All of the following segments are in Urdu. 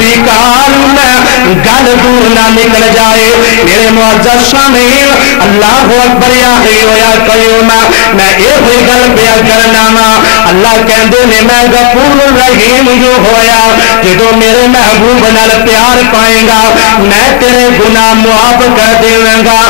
بیکار میں گل دور نہ نکل جائے. میرے معزز سامعین اللہ اکبر یا حی و یا قیوم میں یہ ہوئی گل پیا کرنا وا. اللہ کہندے نے میں غفور الرحیم جو ہویا جدو میرے محبوب نال پیار پائے گا میں تیرے گناہ معاف کر دیواں گا.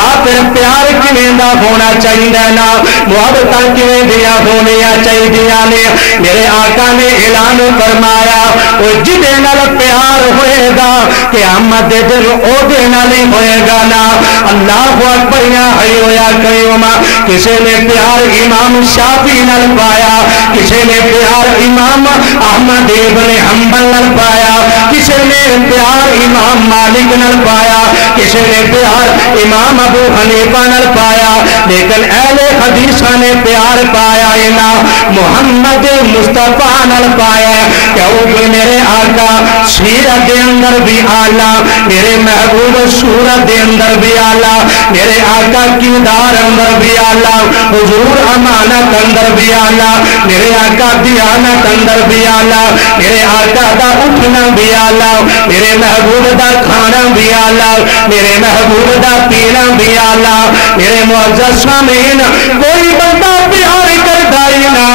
آپ پیار کیویں دا ہونا چاہیے نا محبت کیویں دیا ہونیاں چاہیے نے. میرے آقا نے اعلان فرمایا وہ جدے نال پیار ہوئے گا قیامت دے دن او دے نال ہی ہوئے گا نا. اللہ اکبر یا حی و یا قیوم. کسی نے پیار امام شافعی نال پایا, کسی نے پیار امام احمد ابن حنبل نال پایا, کسی نے پیار امام مالک نال پایا, کسی نے پیار امام ابو حنیفہ نال پایا, لیکن اہل حدیث نے پیار پایا نا محمد مصطفیٰ نال پایا. کیونکہ میرے آقا سیرت دے اندر بھی آلہ, میرے محبوب صورت دے اندر بھی آلہ, میرے آقا کردار اندر بھی آلہ, حضور امانت اندر بھی آلہ, میرے آقا دیانت اندر بھی آلہ, میرے آقا دا اٹھنا بھی آلہ, میرے محبوب دا کھانا بھی آلہ, میرے محبوب دا پینا بھی آلہ. میرے معزز سامعین کوئی بندہ پیار کرتا ہی نا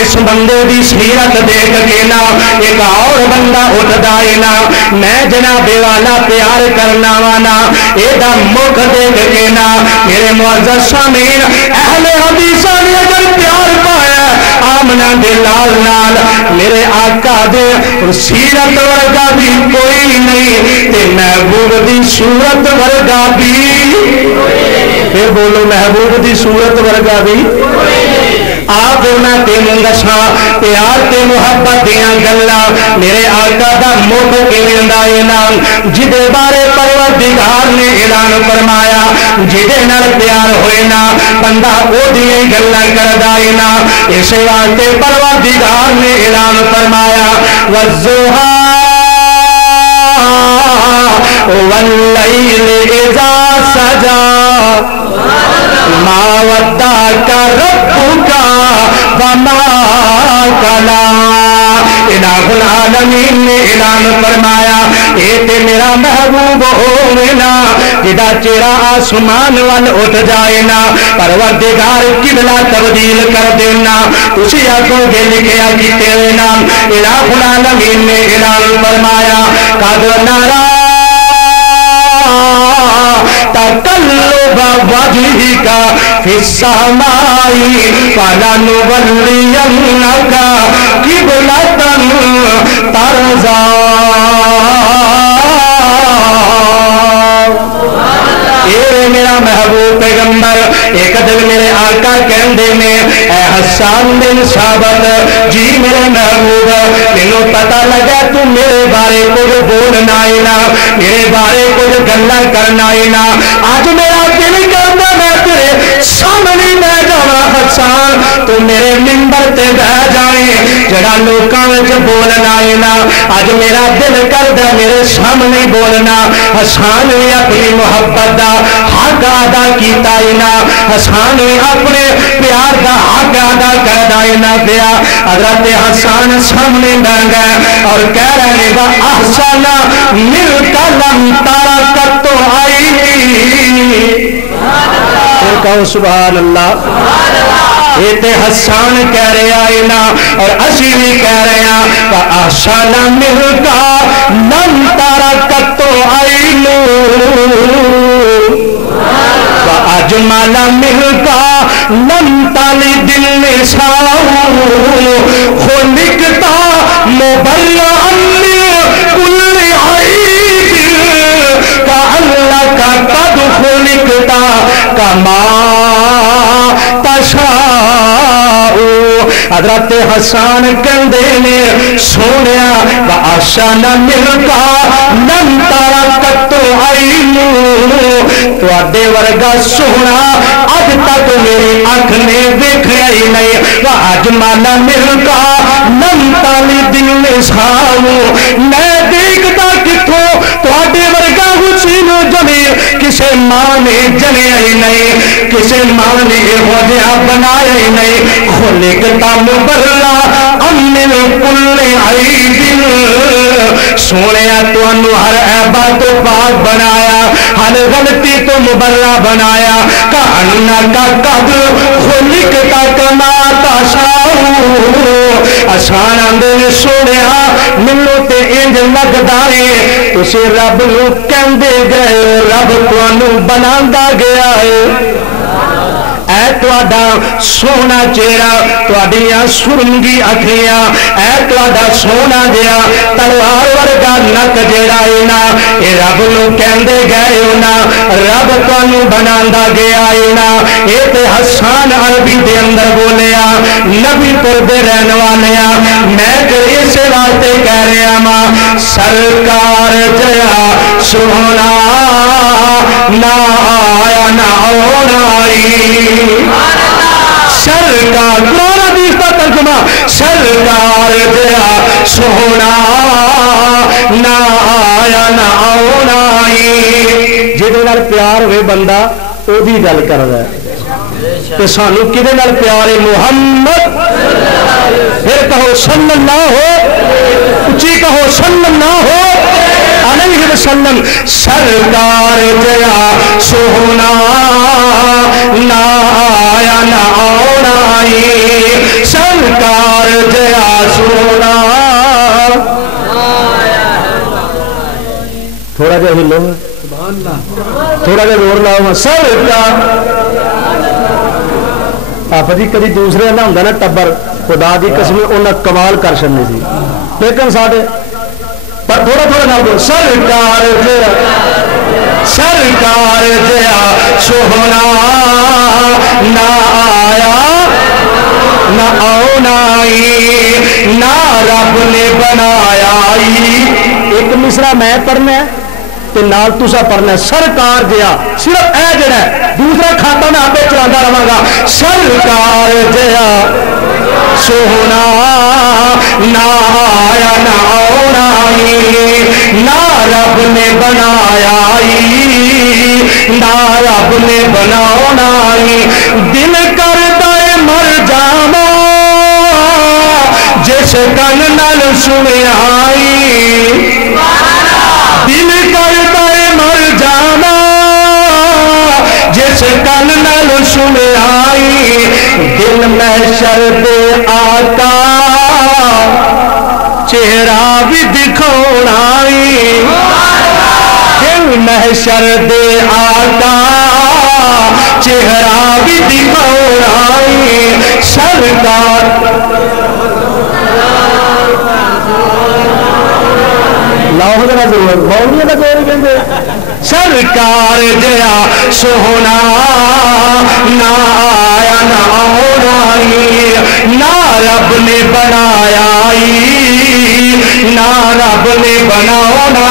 اس بندے دی سیرت دیکھ کے نا ایک اور بندہ اٹھتا ہے نا میں جناب والا پیار کرنا وانا یہ مکھ دیکھ کے نا. میرے معزز سامعین اہل حدیث نے اگر پیار پایا آمنہ دے لال نال میرے آقا دے سیرت ورگا بھی کوئی نہیں تے محبوب دی صورت ورگا بھی پھر بولو محبوب دی صورت ورگا بھی آپ انہاں تینوں دساں پیار تے محبت دیاں گلاں میرے آقا دا مکھ کیویں دا اعلان جدے بارے پروردگار نے اعلان فرمایا جدے نال پیار ہوئے نا بندہ او دیاں گلاں کردا اے نا. اس واسطے پروردگار نے اعلان فرمایا والضحیٰ واللیل اذا سجا ما ودعک ربک وما قلی. الہ العالمین نے اعلان فرمایا اے تے میرا محبوب ہونا جدا چہرہ آسمان وال اٹھ جائے نا پروردگار قبلہ تبدیل کر دینا اسی آگوں کے لکھیا کیتے نا. الہ العالمین نے اعلان فرمایا قد نرا تقلب وجهك في السماء فلنولينك قبلة ترضاها. میرا محبوب پیغمبر ایک دن میرے آقا کہندے نے اے حسان بن ثابت جی میرے محبوب مینوں پتہ لگا تو میرے بارے کچھ بولنا ہے نا میرے بارے کچھ گلاں کرنا ہے نا اج میرا دل کردا میں تیرے سامنے بیٹھ جاواں حسان تو میرے منبر تے بیٹھ جائیں جڑا لوکاں وچ بولنا ہے نا اج میرا دل کردا میرے سامنے بولنا. حسان نے اپنی محبت دا حق ادا کیتا ہے نا حسان نے اپنے پیار دا حق ادا کردا ہے نا پیا. حضرت حسان سامنے بیٹھ گئے اور کہہ رہے ہیں وا احسن مل کلم ترکت عینی. پھر کہو سبحان اللہ. یہ تے حسان کہہ رہے آئے نا اور اسی بھی کہہ رہے ہیں فَأَحْسَنَ مِنْكَ لَمْ تَرَكَتْ عَيْنُ وَأَجْمَلَ مِنْكَ لَمْ تَلِدِ النِّسَاءُ خُلِقْتَ مُبَرَّأً مِنْ كُلِّ عَيْبٍ كَأَنَّكَ قَدْ خُلِقْتَ كَمَا تشاء. حضرت حسان کہندے نے سونیا وَأَحْسَنَ مِنْكَ لَمْ تَرَكَتْ عَيْنُ تواڈے ورگا سونا اج تک میری اکھ نے ویکھیا ہی نہیں. وَأَجْمَلَ مِنْكَ لَمْ تَلِدِ النِّسَاءُ میں دیکھتا کتھوں تواڈے ورگا حسین و جمیل کسے ماں نے جنیا ہی نہیں کسے ماں نے ہو جہاں بنایا ہی نہیں. خلقتا مبرّا من کل عیب سونے تانوں ہر عیبہ تو پاک بنایا ہر غلطی تو مبرہ بنایا کانکا قد خلقتا کما تشاء آسان آندے سونے مینوں تے انج لگدا ہے تسی رب نوں کہندے گئے رب تانوں بناندا گیا ہے اے تہاڈا سونا چہرہ تہاڈیاں سرنگی اکھیاں اے تہاڈا سونا جہا تلوار ورگا نک جہڑا ہے نا اے رب نوں کہندے گئے ہو نا رب تانوں بناندا گیا ہے نا اے تے حسان عربی دے اندر بولیا نبی پور دے رہن والے میں تے اس واسطے کہہ رہا ماں سرکار جیا سونا نہ آیا نہ ہونا سرکار قرآن حدیث کا ترجمہ سرکار جیا سونا نہ آیا نہ آنا جہدے نال پیار ہوئے بندہ او دی گل کر رہا ہے تے سانو کدے نال پیار ہے محمد پھر کہو صلی اللہ ہو اچھی کہو صلی اللہ ہو علیہ وسلم سرکار جیا سونا نہ آیا نہ آنا سرکار جیا سونا تھوڑا جا ہلو تھوڑا جا زور لاؤ سرکار آپ جی کدی دوسرے نہ ہوں نا ٹبر خدا دی قسم انہیں کمال کر چڑنی سی لیکن ساڈے پر تھوڑا تھوڑا نہ بول سرکار جیا سونا نہ آیا نہ آنا نہ رب نے بنایا ایک مصرا میں پڑھنا ہے تے نال تسا پڑھنا ہے سرکار جیا صرف اے جڑا ہے دوسرا کھاتا میں آپ چلاتا رہا گا سرکار جیا سونا نہ آیا نہ آنا نہ رب نے بنایا نہ رب نے بنانا دل کرتا ہے مر جاواں جس کن نال سنیا دل کرتا ہے مر جاواں جس کن نال سنیا دل محشر دے آقا چہرہ بھی دکھاؤنا دل محشر دے آقا چہرہ بھی دکھاؤنا سرکار سرکار جیا سونا نہ آیا نہ آنا نہ رب نے بنایا نہ رب نے بنانا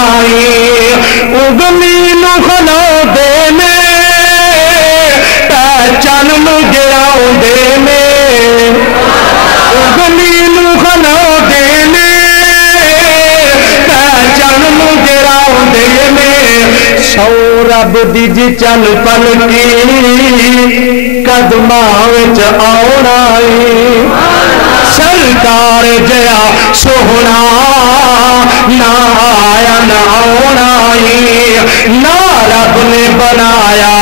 اگلی نو کھلا دے میں پہچان نو گراؤ دے میں اگلی نو کھلا دے میں پہچان نو گراؤ دے میں سو رب دی جی چل پل کی قدماں وچ آنا سرکار جیا سونا نہ آیا نہ آنا نہ رب نے بنایا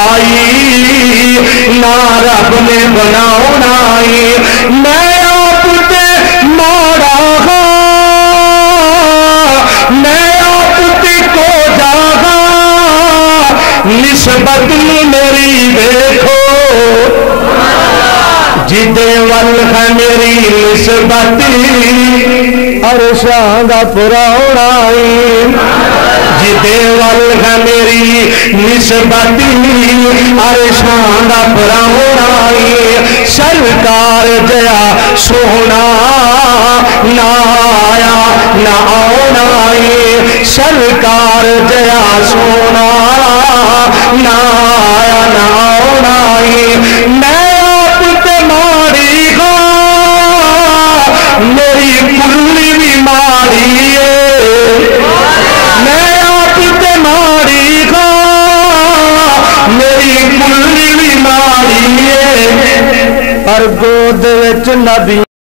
نہ رب نے بنانا میں آپ تے ماڑا ہاں میں آپ تے کو جاگا نسبت میری دیکھو جدے ول ہے میری نسبت عرشاں دا پراؤنا جدے ول ہے میری نسبت عرشاں دا پراؤنا سرکار جیا سونا نہ آیا نہ آنا سرکار جیا سونا نہ آیا نہ آنا میں میری کلی بھی ماری ہے میں آپ تے ماری گا میری کلی بھی ماری ہے پر گود وچ نبی